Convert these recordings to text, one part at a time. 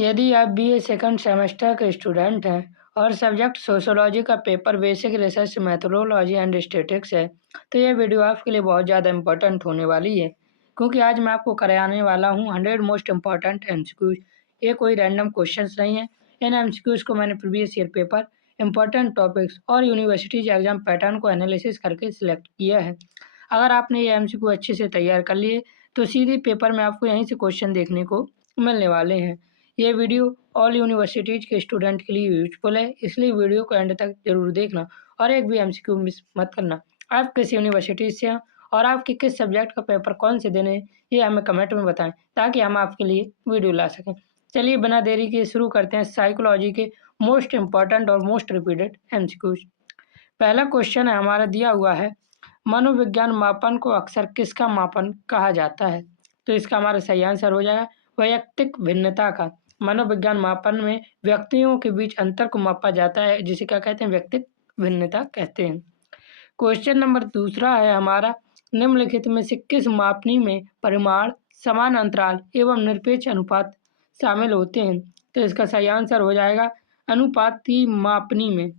यदि आप BA second semester के स्टूडेंट हैं और सब्जेक्ट सोशियोलॉजी का paper basic research methodology and statistics है, तो ये वीडियो आपके लिए बहुत ज़्यादा इंपॉर्टेंट होने वाली है, क्योंकि आज मैं आपको कराने वाला हूँ 100 मोस्ट इम्पॉर्टेंट एमसीक्यूज। ये कोई रैंडम क्वेश्चंस नहीं है। इन एमसीक्यूज को मैंने previous year paper, important topics और यूनिवर्सिटीज एग्जाम पैटर्न को एनालिसिस करके सिलेक्ट किया है। अगर आपने ये एमसीक्यू अच्छे से तैयार कर लिए तो सीधे पेपर में आपको यहीं से क्वेश्चन देखने को मिलने वाले हैं। ये वीडियो ऑल यूनिवर्सिटीज़ के स्टूडेंट के लिए यूजफुल है, इसलिए वीडियो को एंड तक जरूर देखना और एक भी एमसीक्यू मिस मत करना। आप किस यूनिवर्सिटी से हैं और आपके किस सब्जेक्ट का पेपर कौन से दिन है, ये हमें कमेंट में बताएं ताकि हम आपके लिए वीडियो ला सकें। चलिए बिना देरी के शुरू करते हैं साइकोलॉजी के मोस्ट इम्पॉर्टेंट और मोस्ट रिपीटेड एमसीक्यूज। पहला क्वेश्चन है हमारा दिया हुआ है, मनोविज्ञान मापन को अक्सर किसका मापन कहा जाता है? तो इसका हमारा सही आंसर हो जाएगा वैयक्तिक भिन्नता का। मनोविज्ञान मापन में व्यक्तियों के बीच अंतर को मापा जाता है, जिसे क्या कहते हैं? व्यक्तिक भिन्नता कहते हैं। क्वेश्चन नंबर दूसरा है हमारा, निम्नलिखित में से किस मापनी में परिमाण, समान अंतराल एवं निरपेक्ष अनुपात शामिल होते हैं? तो इसका सही आंसर हो जाएगा अनुपाती मापनी में।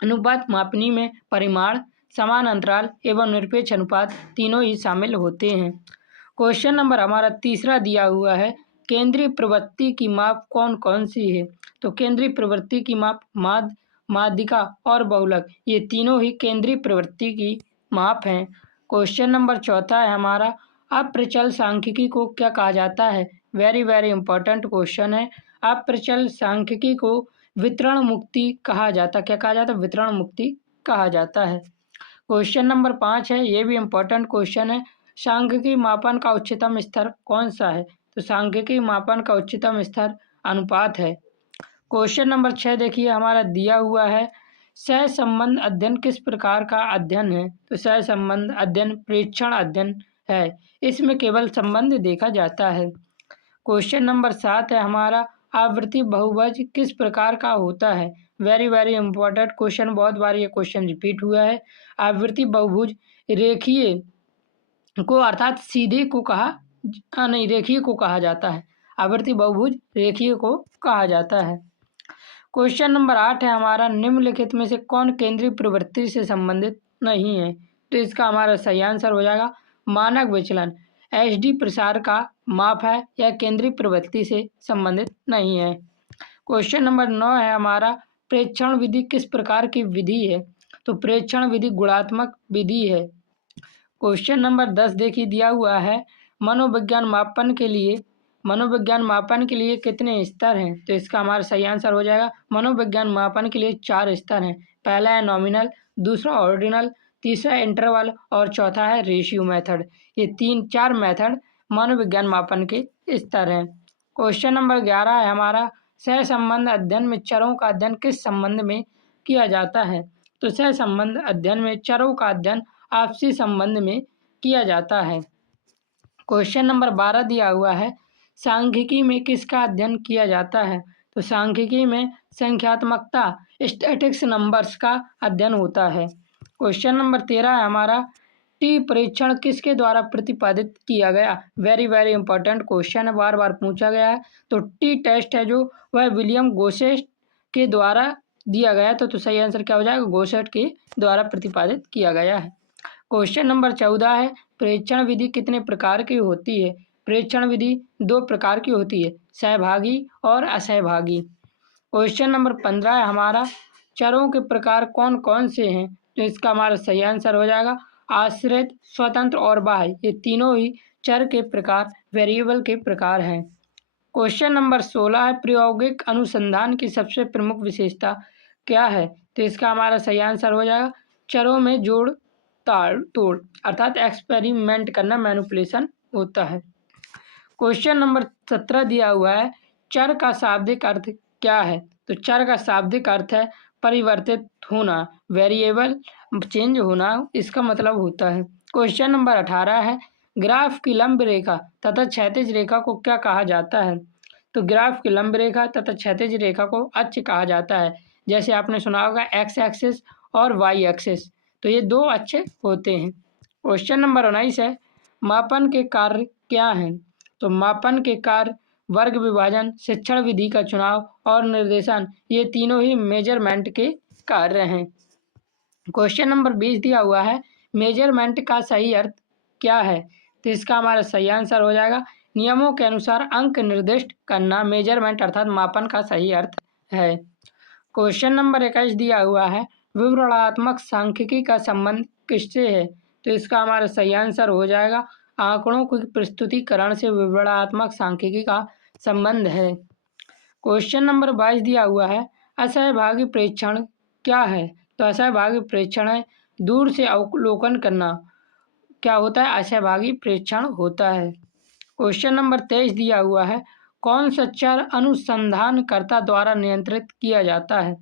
अनुपात मापनी में परिमाण, समान अंतराल एवं निरपेक्ष अनुपात तीनों ही शामिल होते हैं। क्वेश्चन नंबर हमारा तीसरा दिया हुआ है, केंद्रीय प्रवृत्ति की माप कौन कौन सी है? तो केंद्रीय प्रवृत्ति की माप माद, माध्यिका और बहुलक, ये तीनों ही केंद्रीय प्रवृत्ति की माप हैं। क्वेश्चन नंबर चौथा है हमारा, अप्रचल सांख्यिकी को क्या कहा जाता है? वेरी वेरी इंपॉर्टेंट क्वेश्चन है। अप्रचल सांख्यिकी को वितरण मुक्ति कहा जाता, क्या कहा जाता है? वितरण मुक्ति कहा जाता है। क्वेश्चन नंबर 5 है, ये भी इम्पोर्टेंट क्वेश्चन है, सांख्यिकी मापन का उच्चतम स्तर कौन सा है? तो सांख्यिकी मापन का उच्चतम स्तर अनुपात है। क्वेश्चन नंबर 6 देखिए हमारा दिया हुआ है, सहसंबंध अध्ययन किस प्रकार का अध्ययन है? तो सहसंबंध अध्ययन प्रेक्षण अध्ययन है, इसमें केवल संबंध देखा जाता है। क्वेश्चन नंबर 7 है हमारा, आवृत्ति बहुभुज किस प्रकार का होता है? वेरी वेरी इंपॉर्टेंट क्वेश्चन, बहुत बार ये क्वेश्चन रिपीट हुआ है। आवृत्ति बहुभुज रेखीय को अर्थात सीधे को नहीं, रेखीय को कहा जाता है। आवृत्ति बहुभुज रेखीय को कहा जाता है। क्वेश्चन नंबर 8 है हमारा, निम्नलिखित में से कौन केंद्रीय प्रवृत्ति से संबंधित नहीं है? तो इसका हमारा सही आंसर हो जाएगा मानक विचलन। एचडी प्रसार का माप है, यह केंद्रीय प्रवृत्ति से संबंधित नहीं है। क्वेश्चन नंबर 9 है हमारा, प्रेक्षण विधि किस प्रकार की विधि है? तो प्रेक्षण विधि गुणात्मक विधि है। क्वेश्चन नंबर 10 देखिए दिया हुआ है, मनोविज्ञान मापन के लिए कितने स्तर हैं? तो इसका हमारा सही आंसर हो जाएगा मनोविज्ञान मापन के लिए 4 स्तर हैं। पहला है नॉमिनल, दूसरा ऑर्डिनल, तीसरा इंटरवल और चौथा है रेशियो मेथड। ये 4 मेथड मनोविज्ञान मापन के स्तर हैं। क्वेश्चन नंबर 11 है हमारा, सहसंबंध अध्ययन में चरों का अध्ययन किस संबंध में किया जाता है? तो सहसंबंध अध्ययन में चरों का अध्ययन आपसी संबंध में किया जाता है। क्वेश्चन नंबर 12 दिया हुआ है, सांख्यिकी में किसका अध्ययन किया जाता है? तो सांख्यिकी में संख्यात्मकता स्टैटिक्स नंबर्स का अध्ययन होता है। क्वेश्चन नंबर 13 है हमारा, टी परीक्षण किसके द्वारा प्रतिपादित किया गया? वेरी वेरी इंपॉर्टेंट क्वेश्चन है, बार बार पूछा गया है। तो टी टेस्ट है जो, वह विलियम गोसेट के द्वारा दिया गया। तो सही आंसर क्या हो जाएगा? गोसेट के द्वारा प्रतिपादित किया गया है। क्वेश्चन नंबर 14 है, प्रेक्षण विधि कितने प्रकार की होती है? प्रेक्षण विधि 2 प्रकार की होती है, सहभागी और असहभागी। क्वेश्चन नंबर 15 है हमारा, चरों के प्रकार कौन कौन से हैं? तो इसका हमारा सही आंसर हो जाएगा आश्रित, स्वतंत्र और बाह्य, ये तीनों ही चर के प्रकार, वेरिएबल के प्रकार हैं। क्वेश्चन नंबर 16 है, प्रायोगिक अनुसंधान की सबसे प्रमुख विशेषता क्या है? तो इसका हमारा सही आंसर हो जाएगा चरों में जोड़ तोड़ अर्थात एक्सपेरिमेंट करना, मैनिपुलेशन होता है। क्वेश्चन नंबर 17 दिया हुआ है, चर का शाब्दिक अर्थ क्या है? तो चर का शाब्दिक अर्थ है परिवर्तित होना, वेरिएबल चेंज होना, इसका मतलब होता है। क्वेश्चन नंबर 18 है, ग्राफ की लंब रेखा तथा क्षैतिज रेखा को क्या कहा जाता है? तो ग्राफ की लंब रेखा तथा क्षैतिज रेखा को अक्ष कहा जाता है। जैसे आपने सुना होगा एक्स एक्सिस और वाई एक्सिस, तो ये 2 अक्ष होते हैं। क्वेश्चन नंबर 19 है, मापन के कार्य क्या हैं? तो मापन के कार्य वर्ग विभाजन, शिक्षण विधि का चुनाव और निर्देशन, ये तीनों ही मेजरमेंट के कार्य हैं। क्वेश्चन नंबर 20 दिया हुआ है, मेजरमेंट का सही अर्थ क्या है? तो इसका हमारा सही आंसर हो जाएगा, नियमों के अनुसार अंक निर्दिष्ट करना मेजरमेंट अर्थात मापन का सही अर्थ है। क्वेश्चन नंबर 21 दिया हुआ है, विवरणात्मक सांख्यिकी का संबंध किससे है? तो इसका हमारा सही आंसर हो जाएगा, आंकड़ों के प्रस्तुतिकरण से विवरणात्मक सांख्यिकी का संबंध है। क्वेश्चन नंबर 22 दिया हुआ है, असहभागी प्रेक्षण क्या है? तो असहभागी प्रेक्षण है दूर से अवलोकन करना, क्या होता है? असहभागी प्रेक्षण होता है। क्वेश्चन नंबर 23 दिया हुआ है, कौन सा चर अनुसंधानकर्ता द्वारा नियंत्रित किया जाता है?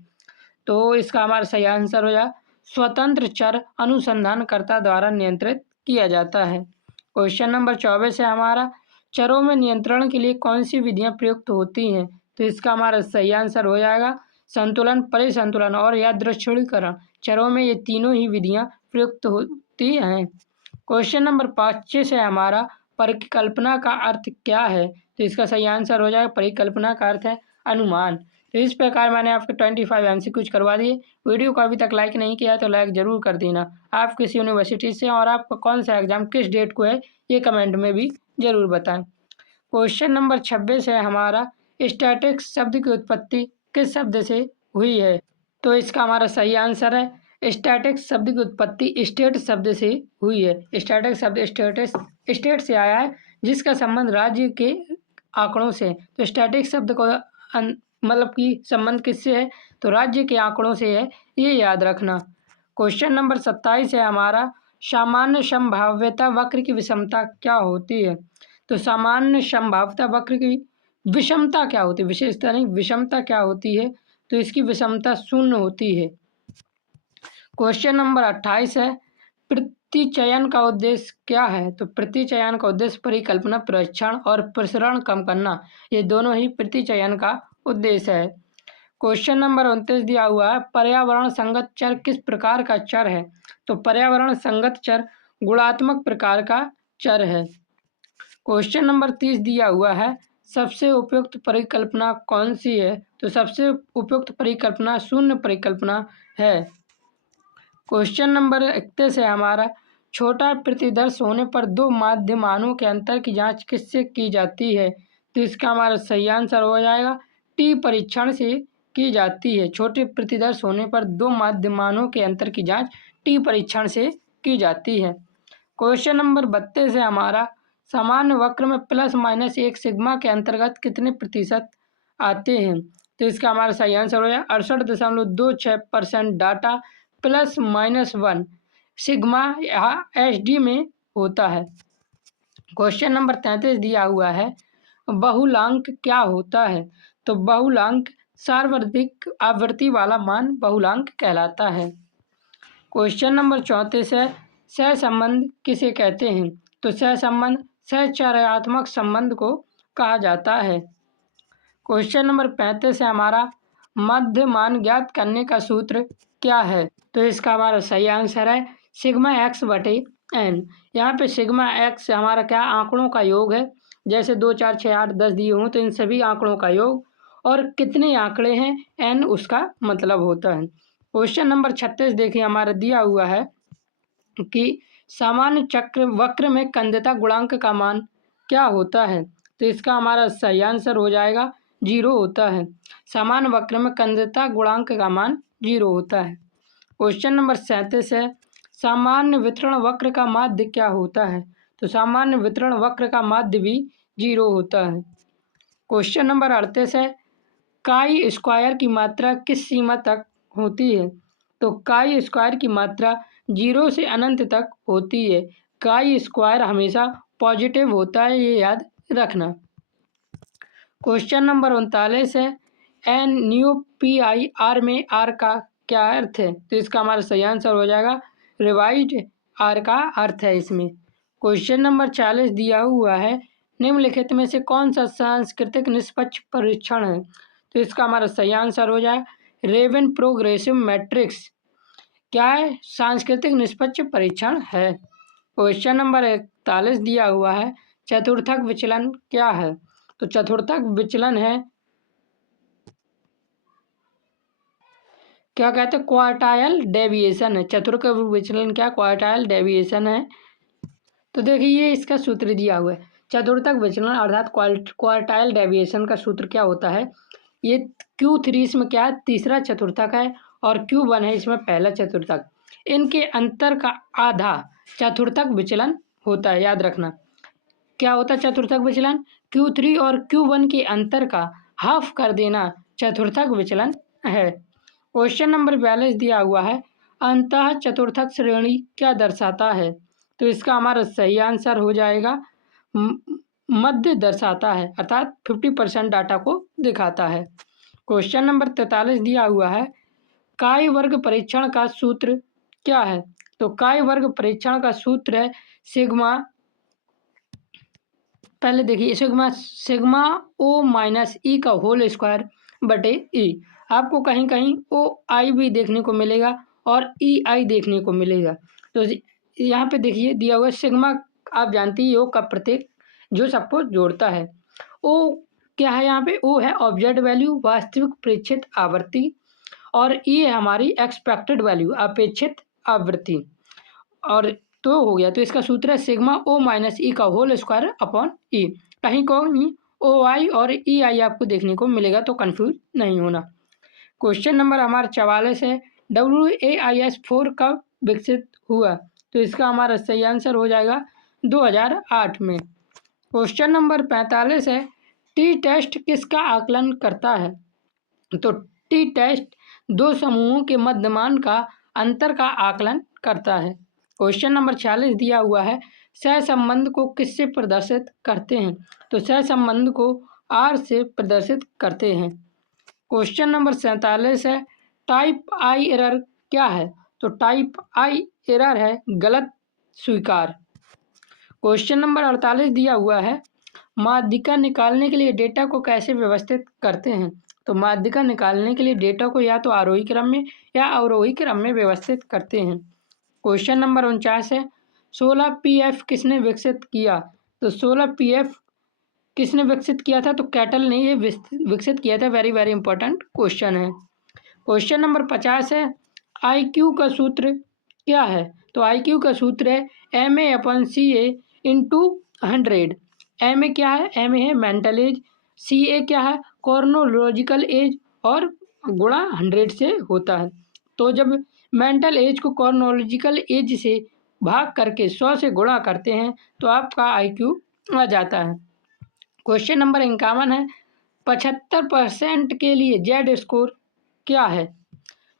तो इसका हमारा सही आंसर हो जाए, स्वतंत्र चर अनुसंधानकर्ता द्वारा नियंत्रित किया जाता है। क्वेश्चन नंबर 24 है हमारा, चरों में नियंत्रण के लिए कौन सी विधियां प्रयुक्त होती हैं? तो इसका हमारा सही आंसर हो जाएगा, संतुलन, परिसंतुलन और यादृच्छिकरण। चरों में ये तीनों ही विधियां प्रयुक्त होती हैं। क्वेश्चन नंबर 25 है हमारा, परिकल्पना का अर्थ क्या है? तो इसका सही आंसर हो जाएगा, परिकल्पना का अर्थ है अनुमान। तो इस प्रकार मैंने आपके 25 MCQ करवा दिए। वीडियो को अभी तक लाइक नहीं किया तो लाइक ज़रूर कर देना। आप किस यूनिवर्सिटी से और आपका कौन सा एग्ज़ाम किस डेट को है, ये कमेंट में भी ज़रूर बताएं। क्वेश्चन नंबर 26 है हमारा, स्टैटिक्स शब्द की उत्पत्ति किस शब्द से हुई है? तो इसका हमारा सही आंसर है, स्टैटिक्स शब्द की उत्पत्ति स्टेट शब्द से हुई है। स्टैटिक शब्द स्टेट से आया है, जिसका संबंध राज्य के आंकड़ों से। तो स्टैटिक शब्द को मतलब कि संबंध किससे है? तो राज्य के आंकड़ों से है, ये याद रखना। क्वेश्चन नंबर 27 है हमारा, सामान्य संभाव्यता वक्र की विषमता क्या होती है? तो सामान्य संभाव्यता वक्र की विषमता क्या होती है? विशेषता नहीं, विषमता क्या होती है? तो इसकी विषमता 0 होती है। क्वेश्चन नंबर 28 है, प्रतिचयन का उद्देश्य क्या है? तो प्रतिचयन का उद्देश्य परिकल्पना, परीक्षण और प्रसरण कम करना, ये दोनों ही प्रतिचयन का उद्देश्य है। क्वेश्चन नंबर 29 दिया हुआ है, पर्यावरण संगत चर किस प्रकार का चर है? तो पर्यावरण संगत चर गुणात्मक प्रकार का चर है। क्वेश्चन नंबर 30 दिया हुआ है, सबसे उपयुक्त परिकल्पना कौन सी है? तो सबसे उपयुक्त परिकल्पना शून्य परिकल्पना है। क्वेश्चन नंबर 31 है हमारा, छोटा प्रतिदर्श होने पर दो माध्यमानों के अंतर की जांच किससे की जाती है? तो इसका हमारा सही आंसर हो जाएगा, टी परीक्षण से की जाती है। छोटे प्रतिदर्श होने पर दो माध्यमानों के अंतर की जांच टी परीक्षण से की जाती है। क्वेश्चन नंबर 32 है हमारा, सामान्य वक्र में प्लस माइनस 1 सिग्मा के अंतर्गत कितने प्रतिशत आते हैं? तो इसका हमारा सही आंसर हो जाए 68.26% डाटा प्लस माइनस 1 सिग्मा यहाँ SD में होता है। क्वेश्चन नंबर 33 दिया हुआ है, बहुलांक क्या होता है? तो बहुलांक सार्वत्रिक आवृत्ति वाला मान बहुलांक कहलाता है। क्वेश्चन नंबर 34 है, सहसंबंध किसे कहते हैं? तो सहसंबंध सहचर्यात्मक संबंध को कहा जाता है। क्वेश्चन नंबर 35 है हमारा, मध्य मान ज्ञात करने का सूत्र क्या है? तो इसका हमारा सही आंसर है सिग्मा x/n। यहाँ पे सिग्मा x हमारा क्या, आंकड़ों का योग है। जैसे 2 4 6 8 10 दिए हों तो इन सभी आंकड़ों का योग, और कितने आंकड़े हैं n उसका मतलब होता है। क्वेश्चन नंबर 36 देखिए हमारा दिया हुआ है कि सामान्य चक्र वक्र में कंदता गुणांक का मान क्या होता है? तो इसका हमारा सही आंसर हो जाएगा 0 होता है। सामान्य वक्र में कंदता गुणांक का मान 0 होता है। क्वेश्चन नंबर 37 है, सामान्य वितरण वक्र का माध्य क्या होता है? तो सामान्य वितरण वक्र का माध्य भी 0 होता है। क्वेश्चन नंबर 38 है, काई स्क्वायर की मात्रा किस सीमा तक होती है? तो काई स्क्वायर की मात्रा 0 से अनंत तक होती है। काई स्क्वायर हमेशा पॉजिटिव होता है, ये याद रखना। क्वेश्चन नंबर 39 है, NUPIR में R का क्या अर्थ है? तो इसका हमारा सही आंसर हो जाएगा रिवाइज्ड R का अर्थ है इसमें। क्वेश्चन नंबर 40 दिया हुआ है, निम्नलिखित में से कौन सा सांस्कृतिक निष्पक्ष परीक्षण है? तो इसका हमारा सही आंसर हो जाए रेवन प्रोग्रेसिव मैट्रिक्स क्या है? सांस्कृतिक निष्पक्ष परीक्षण है। क्वेश्चन नंबर 41 दिया हुआ है, चतुर्थक विचलन क्या है? तो चतुर्थक विचलन है, क्या कहते हैं, क्वार्टाइल डेविएशन है। चतुर्थक विचलन क्या, क्वार्टाइल डेविएशन है। तो देखिए ये इसका सूत्र दिया हुआ है। चतुर्थक विचलन अर्थात क्वार्टाइल डेविएशन का सूत्र क्या होता है, ये Q3 इसमें क्या है, तीसरा चतुर्थक है, और Q1 है इसमें पहला चतुर्थक। इनके अंतर का आधा चतुर्थक विचलन होता है, याद रखना। क्या होता है चतुर्थक विचलन, Q3 और Q1 के अंतर का हाफ कर देना चतुर्थक विचलन है। क्वेश्चन नंबर 42 दिया हुआ है, अंतः चतुर्थक श्रेणी क्या दर्शाता है। तो इसका हमारा सही आंसर हो जाएगा मध्य दर्शाता है, अर्थात 50% डाटा को दिखाता है। क्वेश्चन नंबर 43 दिया हुआ है, काय वर्ग परीक्षण का सूत्र क्या है। तो काय वर्ग परीक्षण का सूत्र है सिग्मा, पहले देखिए सिग्मा ओ माइनस ई का होल स्क्वायर बटे ई। आपको कहीं कहीं ओ आई भी देखने को मिलेगा और ई आई देखने को मिलेगा। तो यहाँ पे देखिए दिया हुआ सिग्मा, आप जानती ही हो का प्रतीक जो सबको जोड़ता है। ओ क्या है, यहाँ पे ओ है ऑब्जेक्ट वैल्यू, वास्तविक प्रेक्षित आवृत्ति, और ई है हमारी एक्सपेक्टेड वैल्यू, अपेक्षित आवृत्ति। और तो हो गया, तो इसका सूत्र है सिग्मा ओ माइनस ई का होल स्क्वायर अपॉन ई। कहीं कहीं ओ आई और ई आई आपको देखने को मिलेगा, तो कंफ्यूज नहीं होना। क्वेश्चन नंबर हमारा 44 है, WAIS-4 कब विकसित हुआ। तो इसका हमारा सही आंसर हो जाएगा 2008 में। क्वेश्चन नंबर 45 है, टी टेस्ट किसका आकलन करता है। तो टी टेस्ट दो समूहों के मध्यमान का अंतर का आकलन करता है। क्वेश्चन नंबर 46 दिया हुआ है, सहसंबंध को किससे प्रदर्शित करते हैं। तो सहसंबंध को आर से प्रदर्शित करते हैं। क्वेश्चन नंबर 47 है, टाइप आई एरर क्या है। तो टाइप आई एरर है गलत स्वीकार। क्वेश्चन नंबर 48 दिया हुआ है, माध्यिका निकालने के लिए डेटा को कैसे व्यवस्थित करते हैं। तो माध्यिका निकालने के लिए डेटा को या तो आरोही क्रम में या अवरोही क्रम में व्यवस्थित करते हैं। क्वेश्चन नंबर 49 है, 16 PF किसने विकसित किया। तो 16 PF किसने विकसित किया था। तो कैटल ने ये विकसित किया था। वेरी वेरी इंपॉर्टेंट क्वेश्चन है। क्वेश्चन नंबर 50 है, IQ का सूत्र क्या है। तो IQ का सूत्र है MA/CA इंटू 100। MA क्या है, MA है मेंटल एज, CA क्या है कॉर्नोलॉजिकल एज, और गुणा 100 से होता है। तो जब मेंटल एज को कॉर्नोलॉजिकल एज से भाग करके 100 से गुणा करते हैं तो आपका IQ आ जाता है। क्वेश्चन नंबर 51 है, 75% के लिए जेड स्कोर क्या है।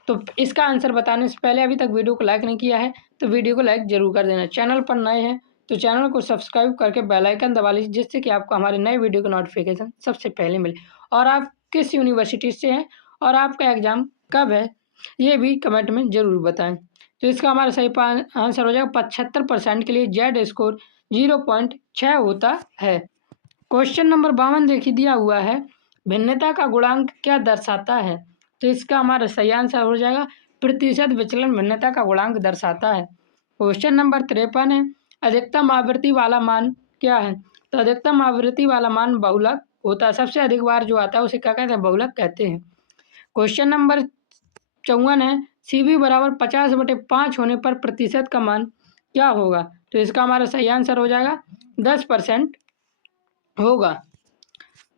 तो इसका आंसर बताने से पहले अभी तक वीडियो को लाइक नहीं किया है तो वीडियो को लाइक जरूर कर देना। चैनल पर नए हैं तो चैनल को सब्सक्राइब करके बेल आइकन दबा लीजिए, जिससे कि आपको हमारे नए वीडियो का नोटिफिकेशन सबसे पहले मिले। और आप किस यूनिवर्सिटी से हैं और आपका एग्ज़ाम कब है ये भी कमेंट में ज़रूर बताएं। तो इसका हमारा सही आंसर हो जाएगा 75% के लिए जेड स्कोर 0.6 होता है। क्वेश्चन नंबर 52 देखिए दिया हुआ है, भिन्नता का गुणांक क्या दर्शाता है। तो इसका हमारा सही आंसर हो जाएगा प्रतिशत विचलन भिन्नता का गुणांक दर्शाता है। क्वेश्चन नंबर 53 है, अधिकतम आवृत्ति वाला मान क्या है। तो अधिकतम आवृत्ति वाला मान बहुलक होता है। सबसे अधिक बार जो आता है उसे क्या कहते हैं, बहुलक कहते हैं। क्वेश्चन नंबर 54 है, CV बराबर 50/5 होने पर प्रतिशत का मान क्या होगा। तो इसका हमारा सही आंसर हो जाएगा 10% होगा।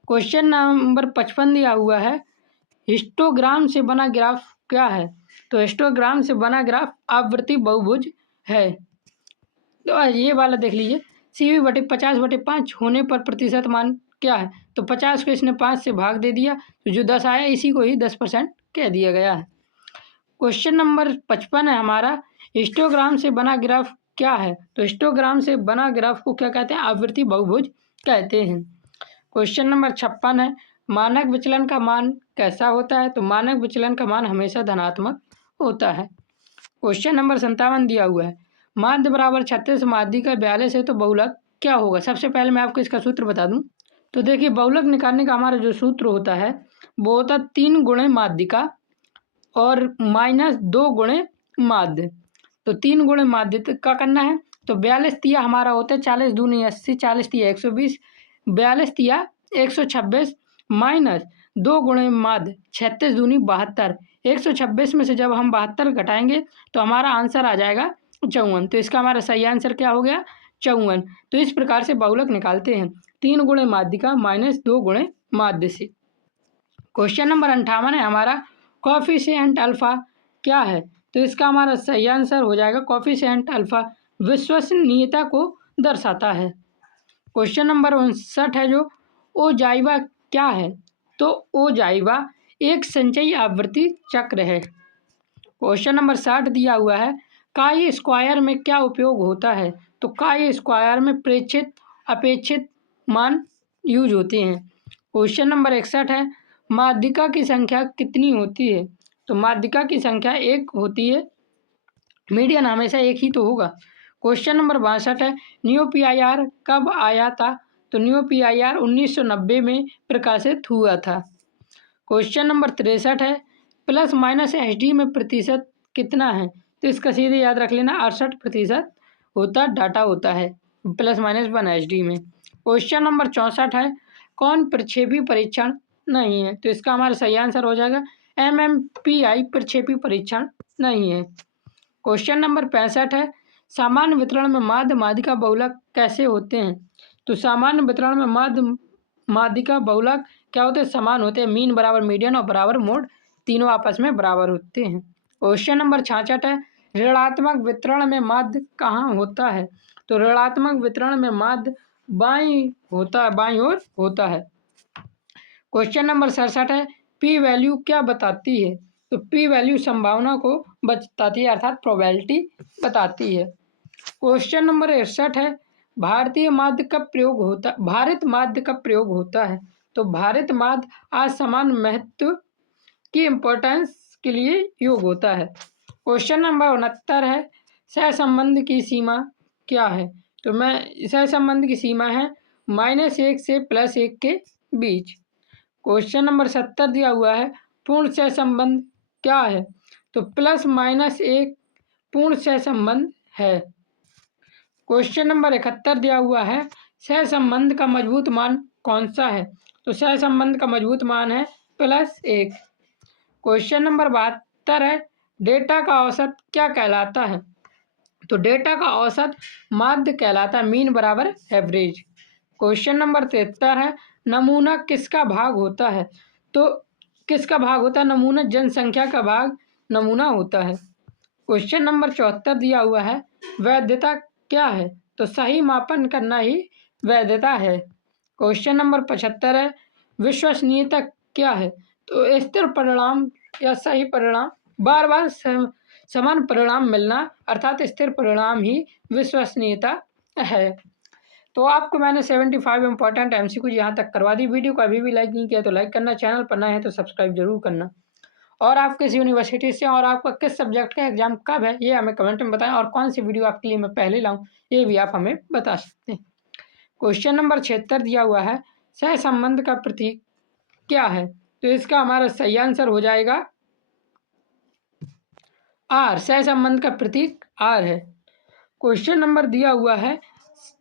क्वेश्चन नंबर 55 दिया हुआ है, हिस्टोग्राम से बना ग्राफ क्या है। तो हिस्टोग्राम से बना ग्राफ आवृत्ति बहुभुज है। तो ये वाला देख लीजिए, CV/50/5 होने पर प्रतिशत मान क्या है। तो 50 को इसने 5 से भाग दे दिया, तो जो 10 आया इसी को ही 10% कह दिया गया है। क्वेश्चन नंबर 55 है हमारा, हिस्टोग्राम से बना ग्राफ क्या है। तो हिस्टोग्राम से बना ग्राफ को क्या कहते हैं, आवृत्ति बहुभुज कहते हैं। क्वेश्चन नंबर 56 है, मानक विचलन का मान कैसा होता है। तो मानक विचलन का मान हमेशा धनात्मक होता है। क्वेश्चन नंबर 57 दिया हुआ है, माध्य बराबर 36 माध्यिका 42 है तो बहुलक क्या होगा। सबसे पहले मैं आपको इसका सूत्र बता दूं। तो देखिए बहुलक निकालने का हमारा जो सूत्र होता है वो होता है 3 गुणे माध्यिका और -2 गुणे माध्य। तो 3 गुणे माध्य का करना है। तो 42 तिया हमारा होता है 40 दूनी 80, 40 तिया 120, 42 तिया 126 माइनस 2 गुणे माध्य 36 दूनी 72। 126 में से जब हम 72 घटाएंगे तो हमारा आंसर आ जाएगा 54। तो इसका हमारा सही आंसर क्या हो गया? 54। तो इस प्रकार से बहुलक निकालते हैं 3 गुणे माध्यिका माइनस 2 गुणे माध्य से। क्वेश्चन नंबर 58 है हमारा, कोएफिशिएंट अल्फा क्या है? तो इसका हमारा सही आंसर हो जाएगा कोएफिशिएंट अल्फा विश्वसनीयता को दर्शाता है। क्वेश्चन नंबर 59 है जो ओजाइवा क्या है? तो ओजाइवा एक संचयी आवृत्ति चक्र है। क्वेश्चन नंबर 60 दिया हुआ है, काई स्क्वायर में क्या उपयोग होता है? तो काई स्क्वायर में प्रेक्षित अपेक्षित मान यूज होते हैं। क्वेश्चन नंबर 61 है, माध्यिका की संख्या कितनी होती है? तो माध्यिका की संख्या 1 होती है, मीडियन हमेशा 1 ही तो होगा। क्वेश्चन नंबर 62 है, न्यू पीआईआर कब आया था? तो न्यू पीआईआर 1990 में प्रकाशित हुआ था। क्वेश्चन नंबर 63 है, प्लस माइनस एचडी में प्रतिशत कितना है? तो इसका सीधे याद रख लेना 68% होता डाटा होता है प्लस माइनस 1 एचडी में। क्वेश्चन नंबर 64 है, कौन प्रक्षेपी परीक्षण नहीं है? तो इसका हमारा सही आंसर हो जाएगा एमएमपीआई प्रक्षेपी परीक्षण नहीं है। क्वेश्चन नंबर 65 है, सामान्य वितरण में माध्य माध्यिका बहुलक कैसे होते हैं? तो सामान्य वितरण में माध्य माध्यिका बहुलक क्या होते हैं? समान होते हैं, मीन बराबर मीडियन और बराबर मोड तीनों आपस में बराबर होते हैं। क्वेश्चन नंबर 66 है, ऋणात्मक वितरण में माध्य कहाँ होता है? तो ऋणात्मक वितरण में माध्य बाईं ओर होता है। क्वेश्चन नंबर 67 है, पी वैल्यू क्या बताती है? तो पी वैल्यू संभावना को बताती है, अर्थात प्रोबेबिलिटी बताती है। क्वेश्चन नंबर 61 है, भारित माध्य का प्रयोग होता है? तो भारित माध्य असमान महत्व की इम्पोर्टेंस के लिए योग होता है। क्वेश्चन नंबर 69 है, सहसंबंध की सीमा क्या है? तो सहसंबंध की सीमा है -1 से +1 के बीच। क्वेश्चन नंबर 70 दिया हुआ है, पूर्ण सहसंबंध क्या है? तो +-1 पूर्ण सहसंबंध है। क्वेश्चन नंबर 71 दिया हुआ है, सहसंबंध का मजबूत मान कौन सा है? तो सहसंबंध का मजबूत मान है +1। क्वेश्चन नंबर 72 है, डेटा का औसत क्या कहलाता है? तो डेटा का औसत माध्य कहलाता है, मीन बराबर एवरेज। क्वेश्चन नंबर 73 है, नमूना किसका भाग होता है? तो किसका भाग होता है? नमूना जनसंख्या का भाग नमूना होता है। क्वेश्चन नंबर 74 दिया हुआ है, वैधता क्या है? तो सही मापन करना ही वैधता है। क्वेश्चन नंबर 75 है, विश्वसनीयता क्या है? तो स्थिर परिणाम या सही परिणाम, बार बार समान परिणाम मिलना, अर्थात स्थिर परिणाम ही विश्वसनीयता है। तो आपको मैंने 75 इंपॉर्टेंट एमसीक्यू यहाँ तक करवा दी। वीडियो को अभी भी लाइक नहीं किया तो लाइक करना, चैनल पर नए हैं तो सब्सक्राइब जरूर करना। और आप किस यूनिवर्सिटी से और आपका किस सब्जेक्ट का एग्जाम कब है ये हमें कमेंट में बताएं, और कौन सी वीडियो आपके लिए मैं पहले लाऊं ये भी आप हमें बता सकते हैं। क्वेश्चन नंबर 76 दिया हुआ है, सहसंबंध का प्रतीक क्या है? तो इसका हमारा सही आंसर हो जाएगा आर। सहसंबंध का प्रतीक आर है। क्वेश्चन नंबर दिया हुआ है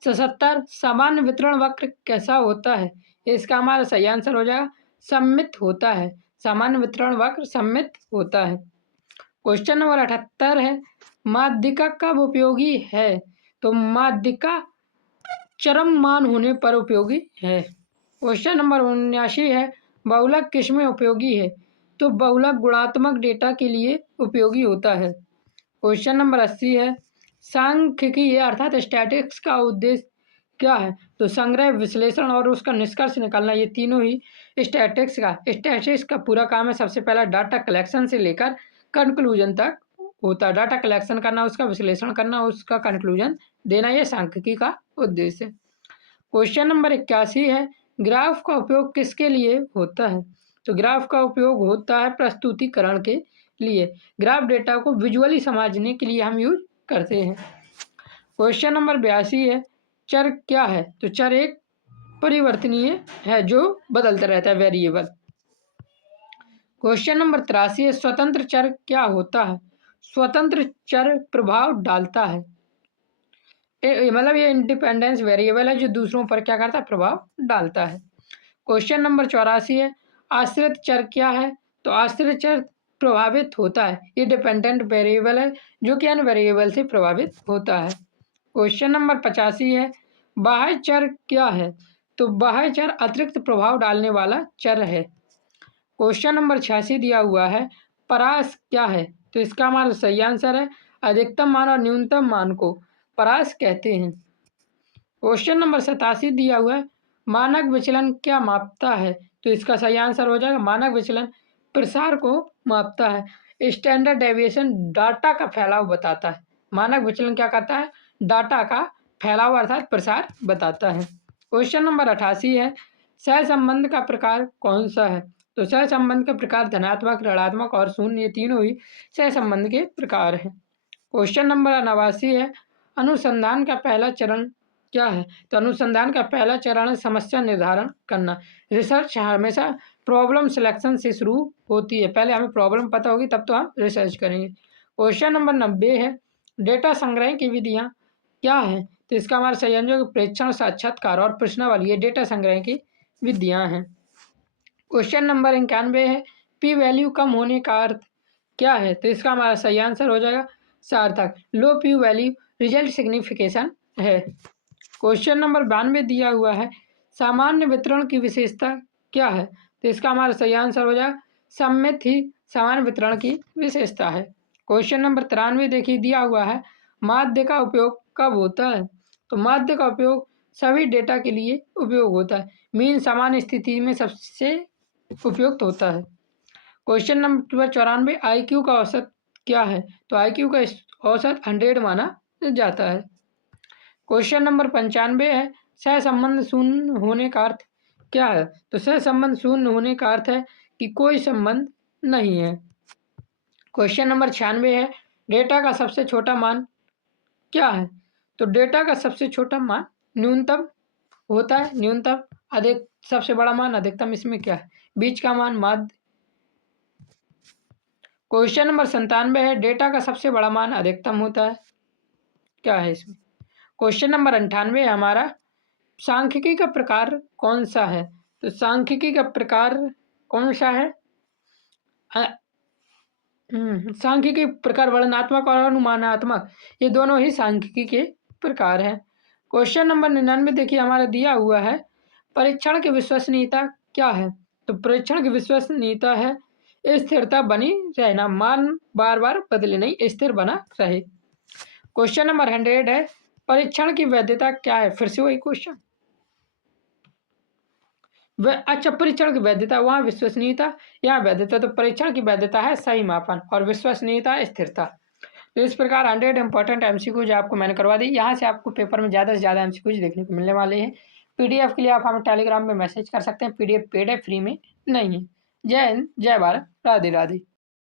77, सामान्य वितरण वक्र कैसा होता है? इसका हमारा सही आंसर हो जाएगा सममित होता है। सामान्य वितरण वक्र सममित होता है। क्वेश्चन नंबर 78 है, माध्यिका कब उपयोगी है? तो माध्यिका चरम मान होने पर उपयोगी है। क्वेश्चन नंबर 79 है, बहुलक किसमें उपयोगी है? तो बहुलक गुणात्मक डेटा के लिए उपयोगी होता है। क्वेश्चन नंबर 80 है, सांख्यिकी अर्थात स्टैटिक्स का उद्देश्य क्या है? तो संग्रह, विश्लेषण और उसका निष्कर्ष निकालना, ये तीनों ही स्टैटिस्टिक्स का पूरा काम है। सबसे पहला डाटा कलेक्शन से लेकर कंक्लूजन तक होता है। डाटा कलेक्शन करना, उसका विश्लेषण करना, उसका कंक्लूजन देना, ये सांख्यिकी का उद्देश्य है। क्वेश्चन नंबर 81 है, ग्राफ का उपयोग किसके लिए होता है? तो ग्राफ का उपयोग होता है प्रस्तुतिकरण के लिए। ग्राफ डेटा को विजुअली समझने के लिए हम यूज करते हैं। क्वेश्चन नंबर 82 है, चर क्या है? तो चर एक परिवर्तनीय है जो बदलता रहता है, वेरिएबल। क्वेश्चन नंबर 83 है, स्वतंत्र चर क्या होता है? स्वतंत्र चर प्रभाव डालता है, मतलब ये इंडिपेंडेंस वेरिएबल है जो दूसरों पर क्या करता है? प्रभाव डालता है। क्वेश्चन नंबर 84 है, आश्रित चर क्या है? तो आश्रित चर प्रभावित होता है, ये डिपेंडेंट वेरिएबल है जो कि अन्य वेरिएबल से प्रभावित होता है। क्वेश्चन नंबर 85 है, बाह्य चर क्या है? तो बाह्य चर अतिरिक्त प्रभाव डालने वाला चर है। क्वेश्चन नंबर 86 दिया हुआ है, परास क्या है? तो इसका हमारा सही आंसर है, अधिकतम मान और न्यूनतम मान को परास कहते हैं। क्वेश्चन नंबर 87 दिया हुआ है, मानक विचलन क्या मापता है? तो इसका सही आंसर हो जाएगा, मानक विचलन प्रसार को मापता है। स्टैंडर्ड डेविएशन डाटा का फैलाव बताता है। मानक विचलन क्या करता है? डाटा का फैलाव अर्थात प्रसार बताता है। क्वेश्चन नंबर 88 है, सहसंबंध का प्रकार कौन सा है? तो सहसंबंध का प्रकार धनात्मक, ऋणात्मक और शून्य, ये तीनों ही सहसंबंध के प्रकार हैं। क्वेश्चन नंबर 89 है, अनुसंधान का पहला चरण क्या है? तो अनुसंधान का पहला चरण है समस्या निर्धारण करना। रिसर्च हमेशा प्रॉब्लम सिलेक्शन से शुरू होती है, पहले हमें प्रॉब्लम पता होगी तब तो हम रिसर्च करेंगे। क्वेश्चन नंबर 90 है, डेटा संग्रह की विधियां क्या है? तो इसका हमारा सही आंसर है प्रेक्षण, साक्षात्कार और प्रश्नावली, ये डेटा संग्रह की विधियां हैं। क्वेश्चन नंबर 91 है, पी वैल्यू कम होने का अर्थ क्या है? तो इसका हमारा सही आंसर हो जाएगा सार्थक। लो पी वैल्यू रिजल्ट सिग्निफिकेशन है। क्वेश्चन नंबर 92 दिया हुआ है, सामान्य वितरण की विशेषता क्या है? तो इसका हमारा सही आंसर हो जाएगा सममित ही सामान्य वितरण की विशेषता है। क्वेश्चन नंबर 93 देखिए दिया हुआ है, माध्य का उपयोग कब होता है? तो माध्य का उपयोग सभी डेटा के लिए उपयोग होता है। मीन सामान्य स्थिति में सबसे उपयुक्त होता है। क्वेश्चन नंबर 94, IQ का औसत क्या है? तो IQ का औसत 100 माना जाता है। क्वेश्चन नंबर 95 है, सहसंबंध शून्य होने का अर्थ क्या है? तो सहसंबंध शून्य होने का अर्थ है कि कोई संबंध नहीं है। क्वेश्चन नंबर 96 है, डेटा का सबसे छोटा मान क्या है? तो डेटा का सबसे छोटा मान न्यूनतम होता है। न्यूनतम, अधिक सबसे बड़ा मान अधिकतम, इसमें क्या है? बीच का मान माध्य। क्वेश्चन नंबर 97 है, डेटा का सबसे बड़ा मान अधिकतम होता है, क्या है इसमें? क्वेश्चन नंबर 98 हमारा, सांख्यिकी का प्रकार कौन सा है? तो सांख्यिकी का प्रकार कौन सा है? सांख्यिकी प्रकार वर्णनात्मक और अनुमानात्मक, ये दोनों ही सांख्यिकी के प्रकार हैं। क्वेश्चन नंबर 99 देखिए हमारा दिया हुआ है, परीक्षण की विश्वसनीयता क्या है? तो परीक्षण की विश्वसनीयता है स्थिरता बनी रहना, मान बार बार बदले नहीं, स्थिर बना रहे। क्वेश्चन नंबर 100 है, परीक्षण की वैधता क्या है? फिर से वही क्वेश्चन। अच्छा, परीक्षण की वैधता, वहाँ विश्वसनीयता, यहाँ वैधता। तो परीक्षण की वैधता है सही मापन और विश्वसनीयता स्थिरता। तो इस प्रकार 100 इंपॉर्टेंट MCQs आपको मैंने करवा दी। यहाँ से आपको पेपर में ज़्यादा से ज़्यादा MCQs देखने को मिलने वाले हैं। PDF के लिए आप हमें टेलीग्राम में मैसेज कर सकते हैं। PDF पेड है, फ्री में नहीं है। जय हिंद, जय भारत, राधे राधे।